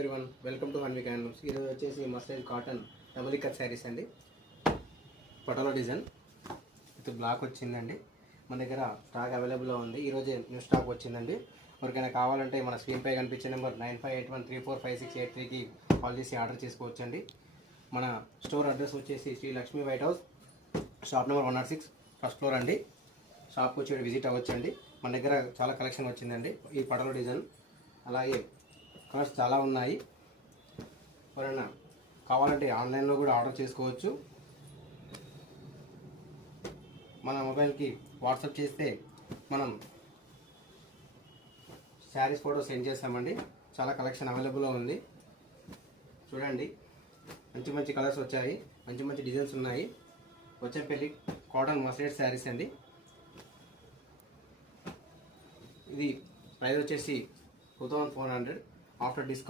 Everyone, welcome to హన్విక్ handlooms. ఈరోజు వచ్చేసి మస్టైల్ cotton double ikat saris అండి. పటోలా డిజైన్ విత్ బ్లాక్ వచ్చిందండి. మన దగ్గర స్టాక్ అవైలబుల్లో ఉంది. ఈరోజే న్యూ స్టాక్ వచ్చిందండి. ఎవరికైనా కావాలంటే మన స్క్రీన్పై కనిపించే నెంబర్ 9581345683కి కాల్ చేసి ఆర్డర్ చేసుకోవచ్చండి. మన స్టోర్ అడ్రస్ వచ్చేసి Shri Lakshmi white house, shop number 106, first floor అండి. షాప్కి వచ్చి విజిట్ అవ్వచ్చండి. మన దగ్గర చాలా కలెక్షన్ వచ్చిందండి. ఈ పటోలా డిజైన్ అలాగే కలర్స్ చాలా ఉన్నాయి. ఎవరైనా కావాలంటే ఆన్లైన్లో కూడా ఆర్డర్ చేసుకోవచ్చు. మన మొబైల్కి వాట్సాప్ చేస్తే మనం శారీస్ ఫోటో సెండ్ చేస్తామండి. చాలా కలెక్షన్ అవైలబుల్లో ఉంది. చూడండి, మంచి మంచి కలర్స్ వచ్చాయి, మంచి మంచి డిజైన్స్ ఉన్నాయి. వచ్చేపల్లి కాటన్ మస్టర్డ్ శారీస్ అండి. ఇది ప్రైస్ వచ్చేసి 2400 ఆఫ్టర్ డిస్కౌంట్.